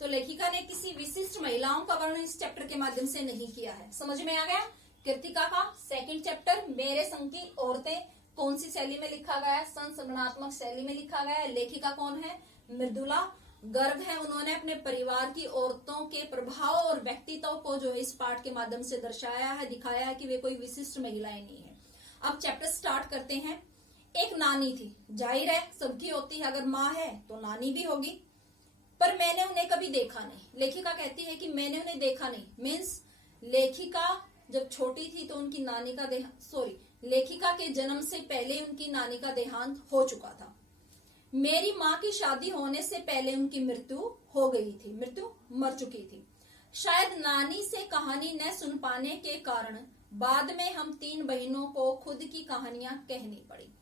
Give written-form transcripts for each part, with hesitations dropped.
तो लेखिका ने किसी विशिष्ट महिलाओं का वर्णन इस चैप्टर के माध्यम से नहीं किया है। समझ में आ गया। कृतिका का सेकंड चैप्टर मेरे संग की औरतें कौन सी शैली में लिखा गया है? संस्मरणात्मक शैली में लिखा गया है। लेखिका कौन है? मृदुला गर्ग है। उन्होंने अपने परिवार की औरतों के प्रभाव और व्यक्तित्व को जो है इस पाठ के माध्यम से दर्शाया है, दिखाया है कि वे कोई विशिष्ट महिलाएं नहीं है। अब चैप्टर स्टार्ट करते हैं। एक नानी थी, जाहिर है सबकी होती है, अगर माँ है तो नानी भी होगी, पर मैंने उन्हें कभी देखा नहीं। लेखिका कहती है कि मैंने उन्हें देखा नहीं, मीन्स लेखिका जब छोटी थी तो उनकी नानी का लेखिका के जन्म से पहले उनकी नानी का देहांत हो चुका था। मेरी माँ की शादी होने से पहले उनकी मृत्यु हो गई थी, मृत्यु मर चुकी थी। शायद नानी से कहानी न सुन पाने के कारण बाद में हम 3 बहनों को खुद की कहानियां कहनी पड़ी।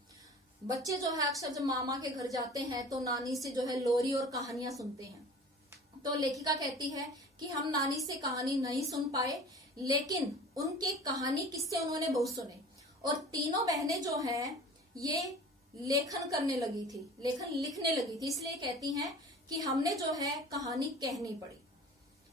बच्चे जो है अक्सर जब मामा के घर जाते हैं तो नानी से जो है लोरी और कहानियां सुनते हैं। तो लेखिका कहती है कि हम नानी से कहानी नहीं सुन पाए, लेकिन उनके कहानी किस्से उन्होंने बहुत सुने। और तीनों बहनें जो हैं ये लेखन करने लगी थी, लेखन लिखने लगी थी, इसलिए कहती हैं कि हमने जो है कहानी कहनी पड़ी।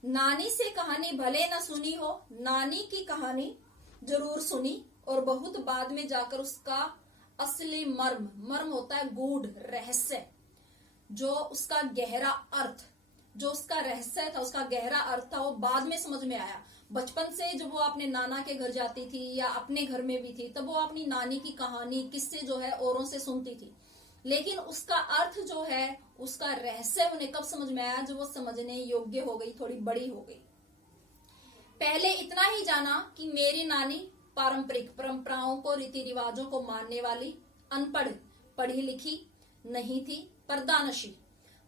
नानी से कहानी भले न सुनी हो, नानी की कहानी जरूर सुनी और बहुत बाद में जाकर उसका असली मर्म होता है गूढ़ रहस्य, जो उसका गहरा अर्थ, जो उसका रहस्य था, उसका गहरा अर्थ था, वो बाद में समझ में आया। बचपन से जब वो अपने नाना के घर जाती थी या अपने घर में भी थी तब वो अपनी नानी की कहानी किस्से जो है औरों से सुनती थी, लेकिन उसका अर्थ जो है, उसका रहस्य उन्हें कब समझ में आया? जब वो समझने योग्य हो गई, थोड़ी बड़ी हो गई। पहले इतना ही जाना कि मेरी नानी पारंपरिक परंपराओं को, रीति रिवाजों को मानने वाली, अनपढ़, पढ़ी लिखी नहीं थी, पर्दानशी,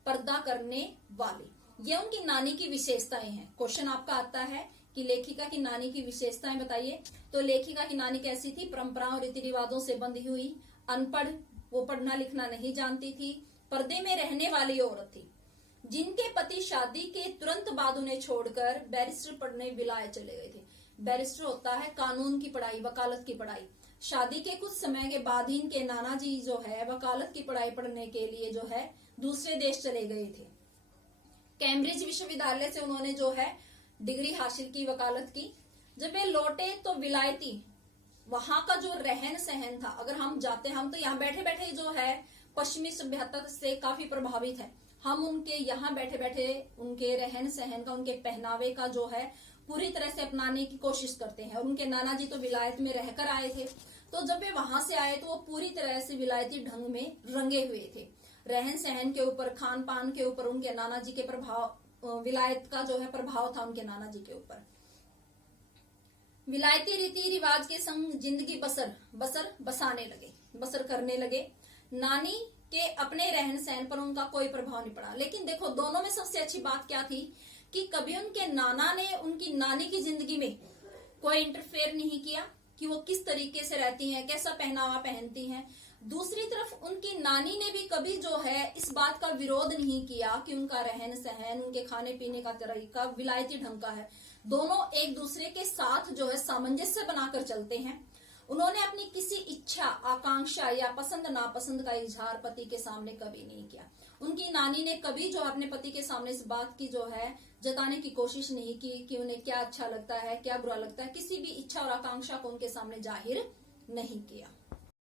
पर्दा करने वाली, ये उनकी नानी की विशेषताएं हैं। क्वेश्चन आपका आता है कि लेखिका की नानी की विशेषताएं बताइए। तो लेखिका की नानी कैसी थी? परंपराओं रीति रिवाजों से बंधी हुई, अनपढ़, वो पढ़ना लिखना नहीं जानती थी, पर्दे में रहने वाली औरत थी, जिनके पति शादी के तुरंत बाद उन्हें छोड़कर बैरिस्टर पढ़ने विलायत चले गए थे। बैरिस्टर होता है कानून की पढ़ाई, वकालत की पढ़ाई। शादी के कुछ समय के बाद ही इनके नाना जी जो है वकालत की पढ़ाई पढ़ने के लिए जो है दूसरे देश चले गए थे। कैम्ब्रिज विश्वविद्यालय से उन्होंने जो है डिग्री हासिल की वकालत की। जब वे लौटे तो विलायती वहां का जो रहन सहन था, अगर हम जाते, हम तो यहाँ बैठे बैठे जो है पश्चिमी सभ्यता से काफी प्रभावित है। हम उनके यहाँ बैठे बैठे उनके रहन सहन का, उनके पहनावे का जो है पूरी तरह से अपनाने की कोशिश करते हैं। और उनके नाना जी तो विलायत में रहकर आए थे, तो जब वे वहां से आए तो वो पूरी तरह से विलायती ढंग में रंगे हुए थे। रहन सहन के ऊपर, खान पान के ऊपर उनके नाना जी के प्रभाव, विलायत का जो है प्रभाव था उनके नाना जी के ऊपर। विलायती रीति रिवाज के संग जिंदगी बसर करने लगे। नानी के अपने रहन सहन पर उनका कोई प्रभाव नहीं पड़ा। लेकिन देखो, दोनों में सबसे अच्छी बात क्या थी कि कभी उनके नाना ने उनकी नानी की जिंदगी में कोई इंटरफेयर नहीं किया कि वो किस तरीके से रहती हैं, कैसा पहनावा पहनती हैं। दूसरी तरफ उनकी नानी ने भी कभी जो है इस बात का विरोध नहीं किया कि उनका रहन सहन, उनके खाने पीने का तरीका विलायती ढंग का है। दोनों एक दूसरे के साथ जो है सामंजस्य बनाकर चलते हैं। उन्होंने अपनी किसी इच्छा, आकांक्षा या पसंद नापसंद का इजहार पति के सामने कभी नहीं किया। उनकी नानी ने कभी जो अपने पति के सामने इस बात की जो है जताने की कोशिश नहीं की कि उन्हें क्या अच्छा लगता है, क्या बुरा लगता है। किसी भी इच्छा और आकांक्षा को उनके सामने जाहिर नहीं किया।